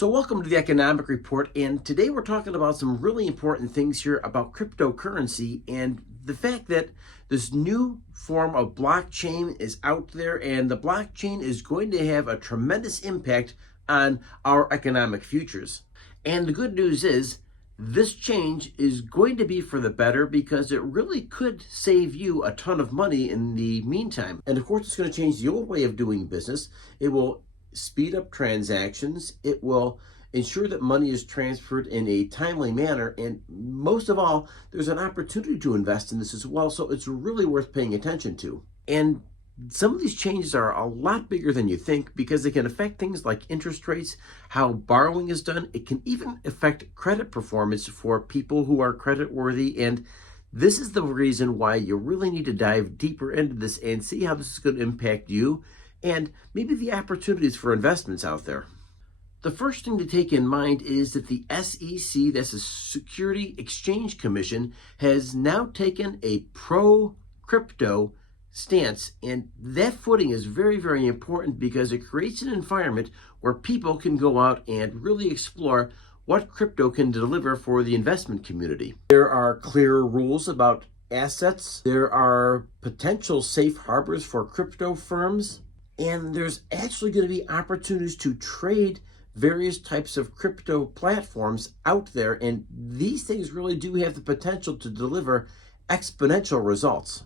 So welcome to the Economic Report, and today we're talking about some really important things here about cryptocurrency and the fact that this new form of blockchain is out there, and the blockchain is going to have a tremendous impact on our economic futures. And the good news is this change is going to be for the better because it really could save you a ton of money in the meantime. And of course, it's going to change the old way of doing business. It will speed up transactions. It will ensure that money is transferred in a timely manner. And most of all, there's an opportunity to invest in this as well. So it's really worth paying attention to. And some of these changes are a lot bigger than you think because they can affect things like interest rates, how borrowing is done. It can even affect credit performance for people who are credit worthy. And this is the reason why you really need to dive deeper into this and see how this is going to impact you and maybe the opportunities for investments out there. The first thing to take in mind is that the SEC, that's the Security Exchange Commission, has now taken a pro-crypto stance, and that footing is very, very important because it creates an environment where people can go out and really explore what crypto can deliver for the investment community. There are clearer rules about assets. There are potential safe harbors for crypto firms. And there's actually going to be opportunities to trade various types of crypto platforms out there. And these things really do have the potential to deliver exponential results.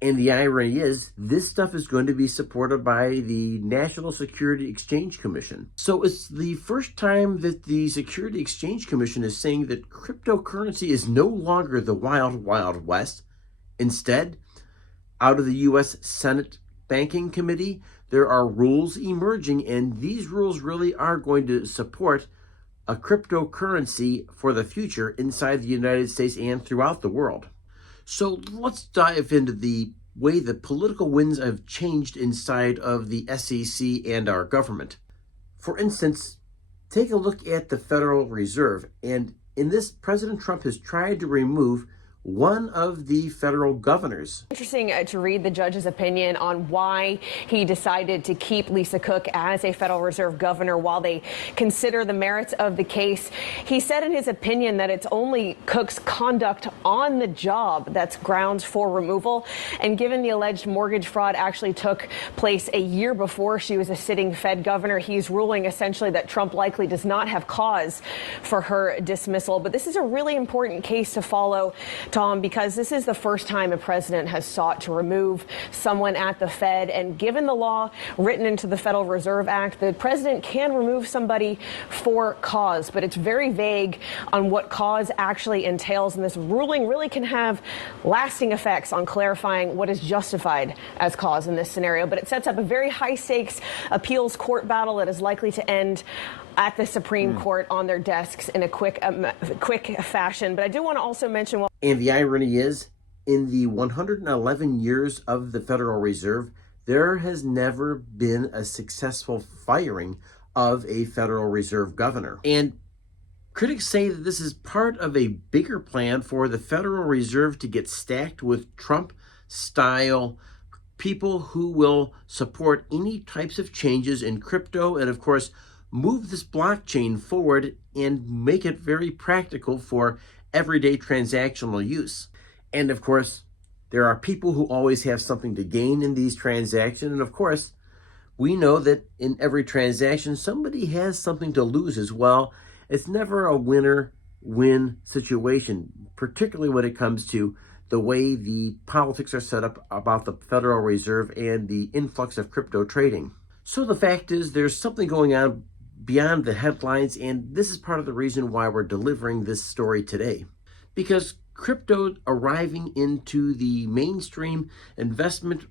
And the irony is, this stuff is going to be supported by the National Security Exchange Commission. So it's the first time that the Security Exchange Commission is saying that cryptocurrency is no longer the wild, wild west. Instead, out of the U.S. Senate Banking Committee, there are rules emerging, and these rules really are going to support a cryptocurrency for the future inside the United States and throughout the world. So let's dive into the way the political winds have changed inside of the SEC and our government. For instance, take a look at the Federal Reserve, and in this, President Trump has tried to remove one of the federal governors. Interesting to read the judge's opinion on why he decided to keep Lisa Cook as a Federal Reserve governor while they consider the merits of the case. He said in his opinion that it's only Cook's conduct on the job that's grounds for removal. And given the alleged mortgage fraud actually took place a year before she was a sitting Fed governor, he's ruling essentially that Trump likely does not have cause for her dismissal. But this is a really important case to follow, Tom, because this is the first time a president has sought to remove someone at the Fed. And given the law written into the Federal Reserve Act, the president can remove somebody for cause, but it's very vague on what cause actually entails. And this ruling really can have lasting effects on clarifying what is justified as cause in this scenario. But it sets up a very high stakes appeals court battle that is likely to end at the Supreme Court on their desks in a quick fashion. But I do want to also mention, and the irony is, in the 111 years of the Federal Reserve, there has never been a successful firing of a Federal Reserve governor. And critics say that this is part of a bigger plan for the Federal Reserve to get stacked with Trump-style people who will support any types of changes in crypto and, of course, move this blockchain forward and make it very practical for everyday transactional use. And of course, there are people who always have something to gain in these transactions. And of course, we know that in every transaction, somebody has something to lose as well. It's never a winner-win situation, particularly when it comes to the way the politics are set up about the Federal Reserve and the influx of crypto trading. So the fact is, there's something going on beyond the headlines, and this is part of the reason why we're delivering this story today. Because crypto arriving into the mainstream investment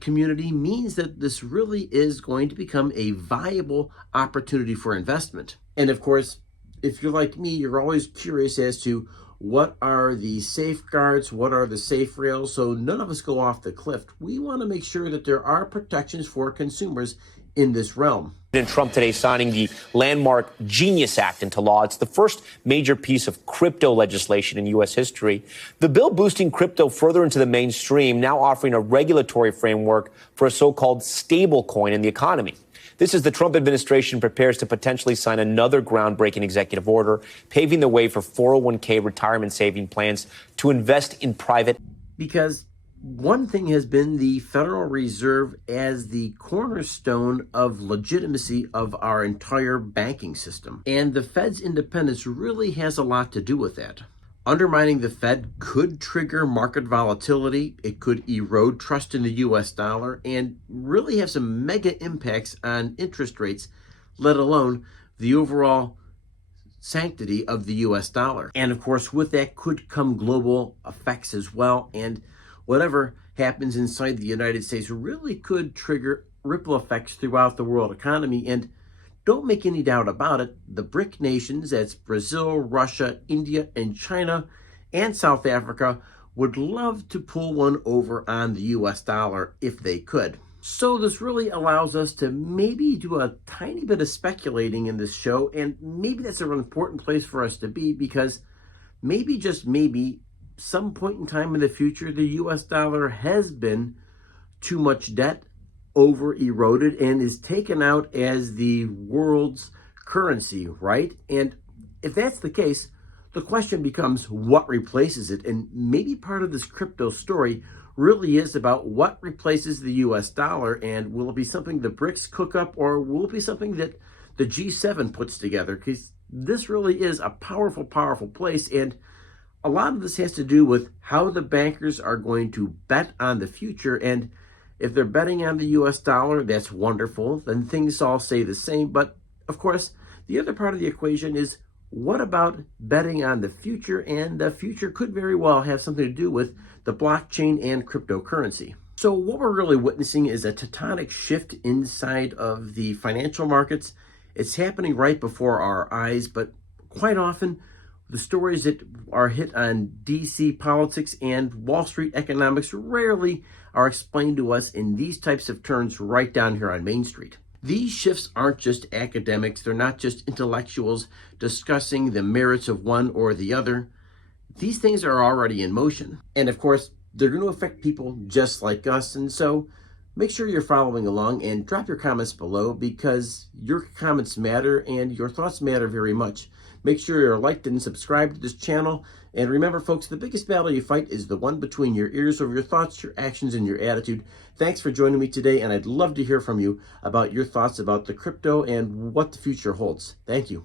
community means that this really is going to become a viable opportunity for investment. And of course, if you're like me, you're always curious as to what are the safeguards, what are the safe rails, so none of us go off the cliff. We want to make sure that there are protections for consumers in this realm. President Trump today signing the landmark Genius Act into law. It's the first major piece of crypto legislation in U.S. history. The bill boosting crypto further into the mainstream, now offering a regulatory framework for a so-called stable coin in the economy. This as the Trump administration prepares to potentially sign another groundbreaking executive order, paving the way for 401k retirement saving plans to invest in private. Because one thing has been the Federal Reserve as the cornerstone of legitimacy of our entire banking system. And the Fed's independence really has a lot to do with that. Undermining the Fed could trigger market volatility, it could erode trust in the US dollar, and really have some mega impacts on interest rates, let alone the overall sanctity of the US dollar. And of course, with that could come global effects as well. And whatever happens inside the United States really could trigger ripple effects throughout the world economy. And don't make any doubt about it, the BRIC nations, that's Brazil, Russia, India, and China, and South Africa, would love to pull one over on the US dollar if they could. So this really allows us to maybe do a tiny bit of speculating in this show, and maybe that's an important place for us to be, because maybe, just maybe, some point in time in the future, the US dollar has been too much debt, over eroded, and is taken out as the world's currency, right? And if that's the case, the question becomes what replaces it? And maybe part of this crypto story really is about what replaces the US dollar, and will it be something the BRICS cook up, or will it be something that the G7 puts together? Because this really is a powerful, powerful place, and a lot of this has to do with how the bankers are going to bet on the future. And if they're betting on the US dollar, that's wonderful. Then things all stay the same. But of course, the other part of the equation is, what about betting on the future? And the future could very well have something to do with the blockchain and cryptocurrency. So what we're really witnessing is a tectonic shift inside of the financial markets. It's happening right before our eyes, but quite often the stories that are hit on DC politics and Wall Street economics rarely are explained to us in these types of terms right down here on Main Street. These shifts aren't just academics, they're not just intellectuals discussing the merits of one or the other. These things are already in motion. And of course, they're going to affect people just like us. And so make sure you're following along and drop your comments below, because your comments matter and your thoughts matter very much. Make sure you're liked and subscribed to this channel. And remember, folks, the biggest battle you fight is the one between your ears over your thoughts, your actions, and your attitude. Thanks for joining me today, and I'd love to hear from you about your thoughts about the crypto and what the future holds. Thank you.